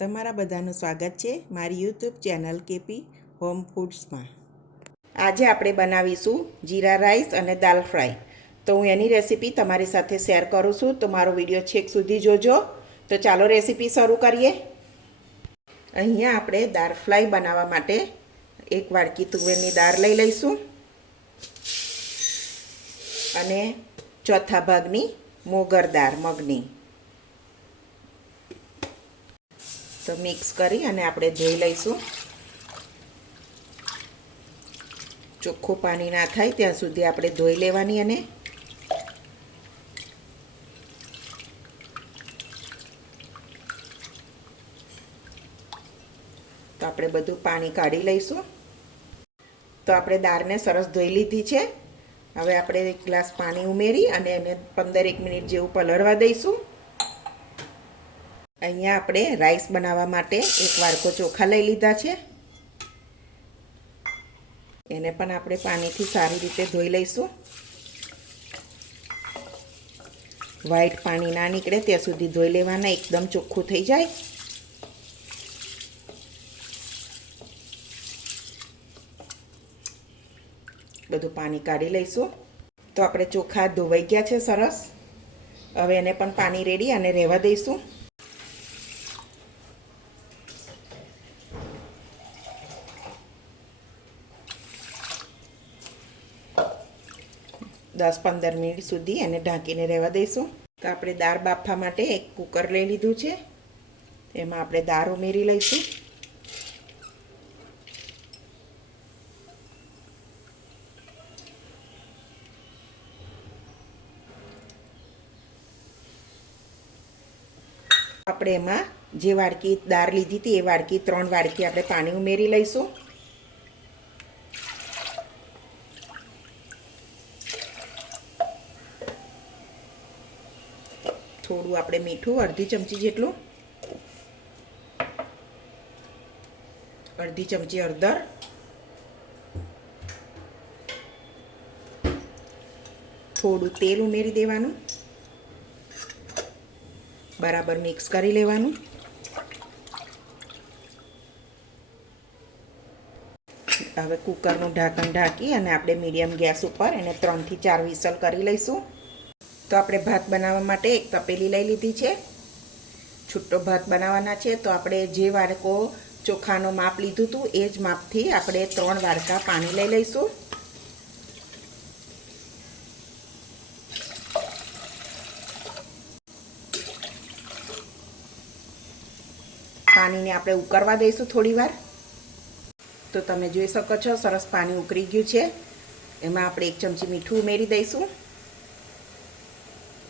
તમારા બધાનું સ્વાગત છે મારી યુટ્યુબ ચેનલ કેપી હોમ ફૂડ્સમાં। આજે આપણે બનાવીશું જીરા રાઈસ અને દાલ ફ્રાય। તો હું એની રેસીપી તમારી સાથે શેર કરું છું, તો મારો વિડીયો છેક સુધી જોજો। તો ચાલો રેસીપી શરૂ કરીએ। અહીંયા આપણે દાળ ફ્રાય બનાવવા માટે એક વાડકી તુવેરની દાળ લઈ લઈશું અને ચોથા ભાગની મોગર દાળ મગની। તો મિક્સ કરી અને આપણે ધોઈ લઈશું। ચોખ્ખું પાણી ના થાય ત્યાં સુધી આપણે ધોઈ લેવાની। અને તો આપણે બધું પાણી કાઢી લઈશું। તો આપણે દાળને સરસ ધોઈ લીધી છે। હવે આપણે એક ગ્લાસ પાણી ઉમેરી અને એને 15-1 મિનિટ જેવું પલળવા દઈશું। અહીંયા આપણે રાઈસ બનાવવા માટે એક વાડકો ચોખા લઈ લીધા છે। એને પણ આપણે પાણીથી સારી રીતે ધોઈ લઈશું। વ્હાઈટ પાણી ના નીકળે ત્યાં સુધી ધોઈ લેવાના, એકદમ ચોખ્ખું થઈ જાય। બધું પાણી કાઢી લઈશું। તો આપણે ચોખા ધોવાઈ ગયા છે સરસ। હવે એને પણ પાણી રેડી અને રહેવા દઈશું। 10-15 મિનિટ સુધી એને ઢાંકીને રહેવા દઈશું। તો આપણે દાળ બાફવા માટે એક કુકર લઈ લીધું છે, એમાં આપણે દાળ ઉમેરી લઈશું। આપણે એમાં જે વાડકી દાળ લીધી હતી એ વાડકી 3 વાડકી આપણે પાણી ઉમેરી લઈશું। થોડું આપણે મીઠું, અડધી ચમચી જેટલું, અડધી ચમચી હળદર, થોડું તેલ ઉમેરી દેવાનું, બરાબર મિક્સ કરી લેવાનું। હવે કુકરનું ઢાંકણ ઢાંકી અને આપણે મીડિયમ ગેસ ઉપર એને 3 થી 4 વિસલ કરી લઈશું। તો આપણે ભાત બનાવવા માટે એક તપેલી લઈ લીધી છે। છૂટો ભાત બનાવવાના છે, તો આપણે જે વાડકો ચોખાનો માપ લીધું હતું એ જ માપથી આપણે 3 વાડકા પાણી લઈ લઈશું। પાણીને આપણે ઉકળવા દઈશું થોડી વાર। તો તમે જોઈ શકો છો સરસ પાણી ઉકળી ગયું છે। એમાં આપણે 1 ચમચી મીઠું ઉમેરી દઈશું,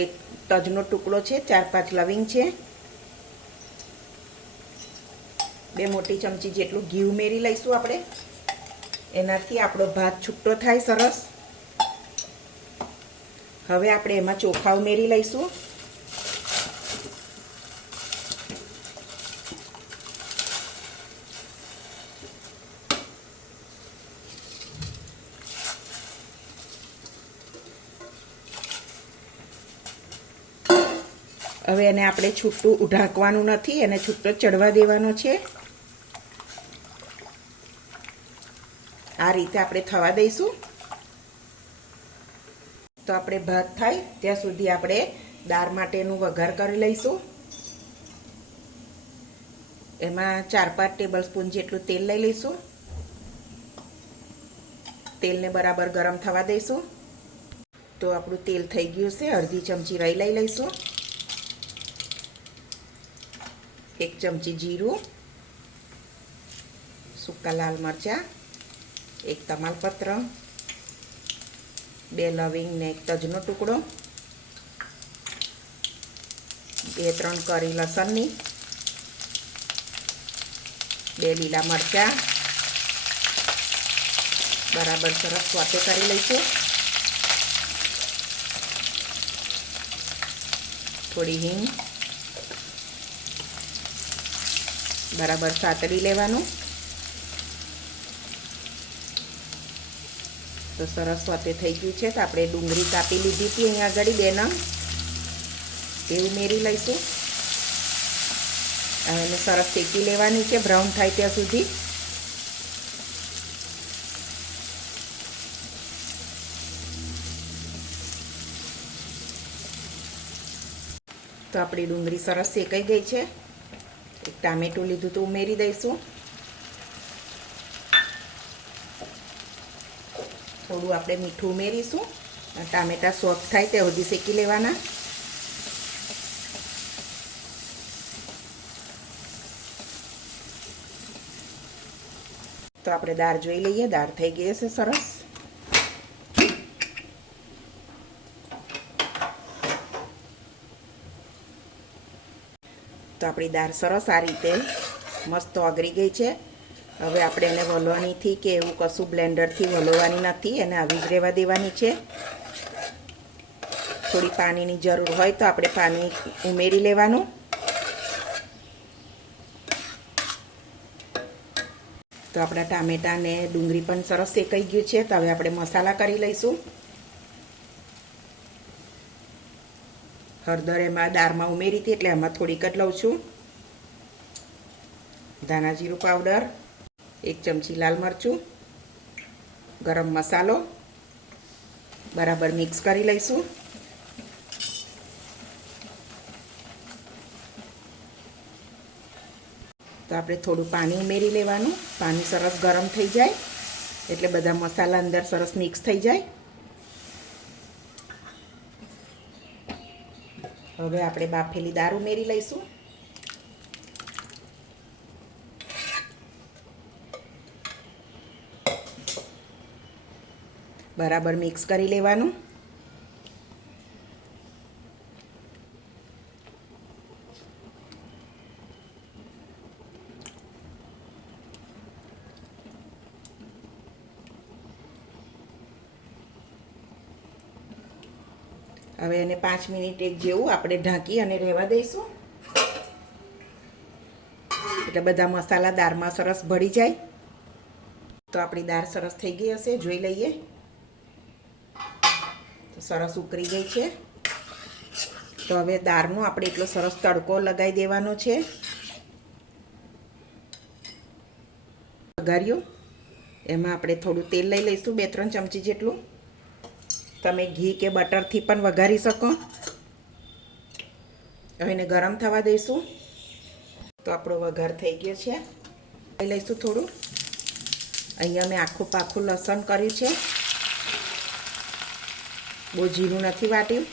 એક તજનો ટુકડો છે, 4-5 લવિંગ છે, 2 મોટી ચમચી જેટલું ઘી ઉમેરી લઈશું આપણે। એનાથી આપણો ભાત છૂટો થાય સરસ। હવે આપણે એમાં ચોખા ઉમેરી લઈશું। હવે એને આપણે છૂટું ઢાંકવાનું નથી, એને છૂટો ચડવા દેવાનો છે। આ રીતે આપણે થવા દઈશું। તો આપણે ભાત થાય ત્યાં સુધી આપણે દાળ માટેનું વઘાર કરી લઈશું। એમાં 4-5 ટેબલસ્પૂન જેટલું તેલ લઈ લઈશું। તેલને બરાબર ગરમ થવા દઈશું। તો આપણું તેલ થઈ ગયું છે। અડધી ચમચી રાઈ લઈ લઈશું, 1 ચમચી જીરું, સૂકા લાલ મરચાં, 1 તમાલપત્ર, 2 લવિંગ ને 1 તજનો ટુકડો, 2-3 કરી લસણની, 2 લીલા મરચાં, બરાબર સરસ સોતે કરી લઈશું। થોડી હિંગ, બરાબર સાતળી લેવાનું। તો સરસ સોતે થઈ ગયું છે। તો આપણે ડુંગળી કાપી લીધી હતી અહીંયા આગળ 2 નંગ, એ ઉમેરી લઈશું। એને સરસ શેકી લેવાની છે બ્રાઉન થાય ત્યાં સુધી. તો આપણી ડુંગળી સરસ શેકાઈ ગઈ છે. એક ટામેટું લીધું તો ઉમેરી દઈશું. થોડું આપણે મીઠું ઉમેરીશું. ટામેટાં સોફ્ટ થાય ત્યાં સુધી શેકી લેવાના. તો આપણે દાળ જોઈ લઈએ. દાળ થઈ ગઈ છે સરસ. તો આપણી દાળ સરસ આ રીતે મસ્ત ઓગળી ગઈ છે. હવે આપણે એને વલોવાનીથી કે એવું કશું બ્લેન્ડરથી વલોવાની નથી, એને આવી જ રહેવા દેવાની છે. થોડી પાણીની જરૂર હોય તો આપણે પાણી ઉમેરી લેવાનું. તો આપણા ટામેટાં ને ડુંગળી પણ સરસ શેકાઈ ગયું છે. તો હવે આપણે મસાલા કરી લઈશું. હળદર એમાં દાળમાં ઉમેરી હતી એટલે એમાં થોડીક જ લઉં છું. ધાણા જીરું પાવડર, 1 ચમચી લાલ મરચું, ગરમ મસાલો બરાબર મિક્સ કરી લઈશું. તો આપણે થોડું પાણી ઉમેરી લેવાનું. પાણી સરસ ગરમ થઈ જાય એટલે બધા મસાલા અંદર સરસ મિક્સ થઈ જાય. હવે આપણે બાફેલી દાળ ઉમેરી લઈશું. બરાબર મિક્સ કરી લેવાનું. હવે એને 5 મિનિટ એક જેવું આપણે ઢાંકી અને રહેવા દઈશું એટલે બધા મસાલા દાળમાં સરસ ભળી જાય. તો આપણી દાળ સરસ થઈ ગઈ હશે, જોઈ લઈએ. તો સરસ ઉકળી ગઈ છે. તો હવે દાળનો આપણે એટલો સરસ તડકો લગાવી દેવાનો છે. વઘાર્યું એમાં આપણે થોડું તેલ લઈ લઈશું, 2-3 ચમચી જેટલું. તમે ઘી કે બટરથી પણ વઘારી શકો. હવે એને ગરમ થવા દઈશું. તો આપણો વઘાર થઈ ગયો છે. લઈ લઈશું થોડું. અહીંયા મેં આખું પાખું લસણ કર્યું છે, બહુ જીરું નથી વાટ્યું.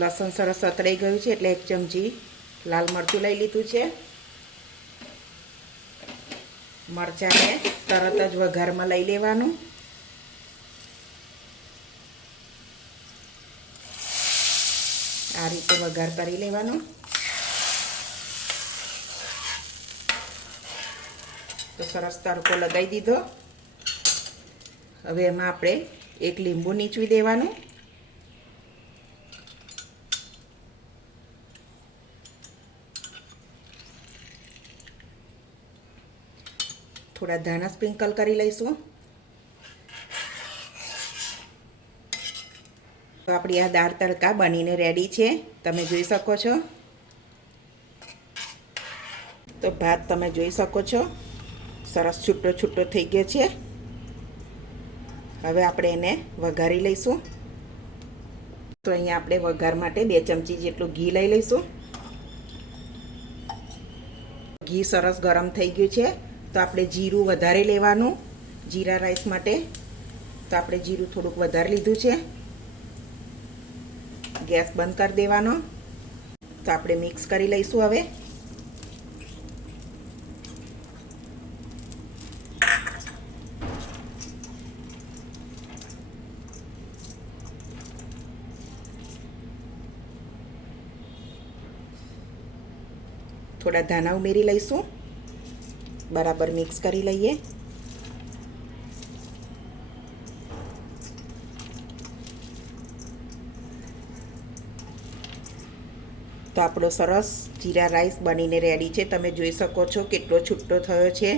લસણ સરસ સતરાઈ ગયું છે એટલે 1 ચમચી લાલ મરચું લઈ લીધું છે. મરચાંને તરત જ વઘારમાં લઈ લેવાનું. આ રીતે વઘાર કરી લેવાનો. તો સરસ તડકો લગાવી દીધો. હવે એમાં આપણે 1 લીંબુ નીચવી દેવાનું. થોડા ધાણા સ્પ્રિંકલ કરી લઈશું. તો આપણી આ દાળ તડકા બનીને રેડી છે, તમે જોઈ શકો છો. તો ભાત તમે જોઈ શકો છો સરસ છૂટો છૂટો થઈ ગયો છે. હવે આપણે એને વઘારી લઈશું. તો અહીંયા આપણે વઘાર માટે 2 ચમચી જેટલું ઘી લઈ લઈશું. ઘી સરસ ગરમ થઈ ગયું છે. તો આપણે જીરું વધારે લેવાનું જીરા રાઈસ માટે. તો આપણે જીરું થોડુંક વધારે લીધું છે. ગેસ બંધ કરી દેવાનો. તો આપણે મિક્સ કરી લઈશું. હવે થોડા ધાણા ઉમેરી લઈશું. બરાબર મિક્સ કરી લઈએ. તો આપણો સરસ જીરા રાઈસ બનીને રેડી છે. તમે જોઈ શકો છો કેટલો છૂટો થયો છે.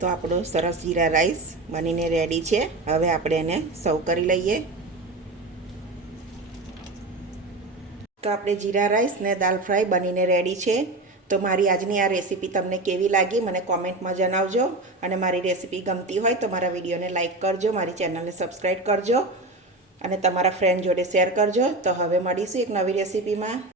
તો આપણો સરસ જીરા રાઈસ બનીને રેડી છે. હવે આપણે એને સર્વ કરી લઈએ. તો આપણે જીરા રાઈસ ને દાલ ફ્રાય બનીને રેડી છે. તો મારી આજની આ રેસીપી તમને કેવી લાગી મને કોમેન્ટમાં જણાવજો. અને મારી રેસીપી ગમતી હોય તો મારા વિડીયોને લાઇક કરજો, મારી ચેનલને સબસ્ક્રાઈબ કરજો અને તમારા ફ્રેન્ડ જોડે શેર કરજો. તો હવે મળીશું એક નવી રેસીપીમાં.